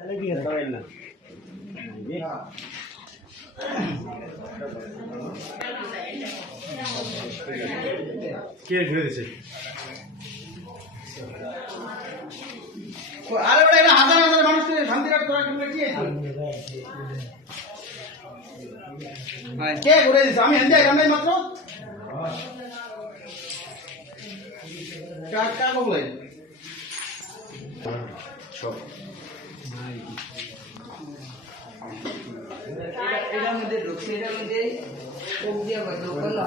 কে ঘুরে দিছে? আরে বড় এটা হাজার হাজার মানুষকে শান্তি রাখতে তোরা কেমনে কি আছে? কে ঘুরে দিছে? আমি হেন্দে গামে মাত্র কাকা বলে সব এটার মধ্যে ঢুকছে, এটার মধ্যে কোক দিয়ে বন্ধ করলো।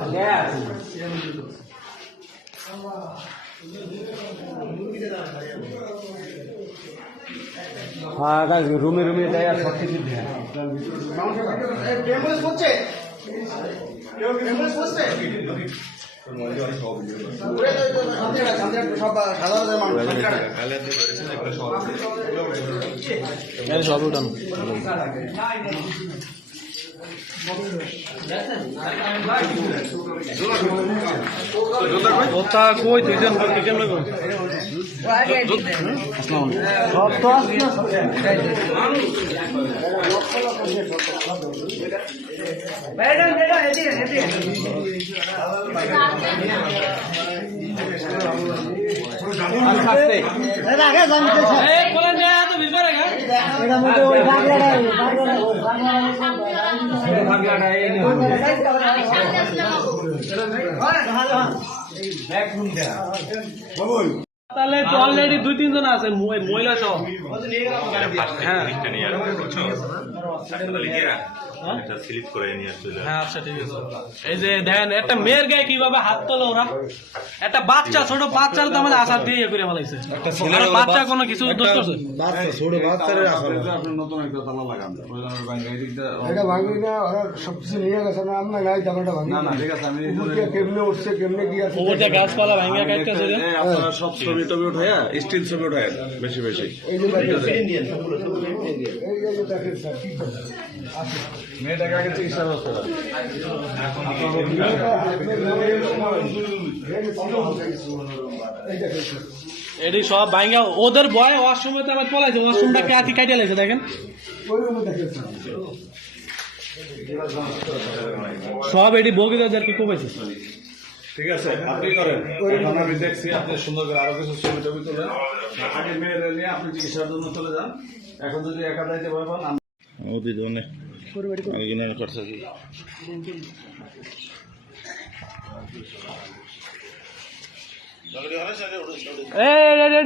রুমে রুমে দেয় আর সব কিছু দেয়। অ্যাম্বুলেন্স করছে, অ্যাম্বুলেন্স করছে সব উঠানো ওটা কই দুইজন কেমন তাহলে তো অলরেডি দুই তিনজন আছে মহিলা সহ। হ্যাঁ স্লিপ করে নিয়ে আসছিল। হ্যাঁ আচ্ছা ঠিক আছে। এই যে দেখেন একটা মেয়ের গায়ে কিভাবে হাত তোলে ওরা, একটা বাচ্চা ছোট বাচ্চার তো আমাদের আশা দিয়ে করে ফেলাইছে। আর বাচ্চা কোনো কিছু দোষ করছে? ছোট বাচ্চার নতুন একটা তালা লাগান এটা ভাঙি না, ওরা সবকিছু নিয়ে গেছে না, আমরা নাই জামাটা ভাঙি না ঠিক আছে, আমি কেমনে উঠছে কেমনে কি আছে ওটা গাছপালা ভাঙিয়া কাটতে চলে আপনারা সব ছবি টবি উঠে স্টিল ছবি উঠে বেশি বেশি। এই যে দেখেন স্যার কি করে মেয়েটাকে আগে চিকিৎসার ব্যবস্থা করেন। এটি সব ভাঙিয়া ওদের ভয় ওয়াশরুমে তো আবার পলাইছে, ওয়াশরুমটা কাটি কাটিয়ে লাগছে দেখেন সব এটি বগিদার কি কমেছে। ঠিক আছে, আপনি করেন, আমি দেখছি আপনি সুন্দর করে আরো কিছু ছবি টবি তোলেন। আগে মেয়েরা নিয়ে আপনি চিকিৎসার জন্য চলে যান। এখন যদি একা যাইতে পারবেন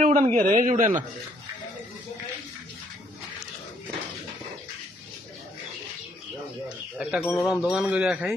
উড়ান গিয়ে রে উড়ে না। একটা কোন রকম দোকান করে খাই।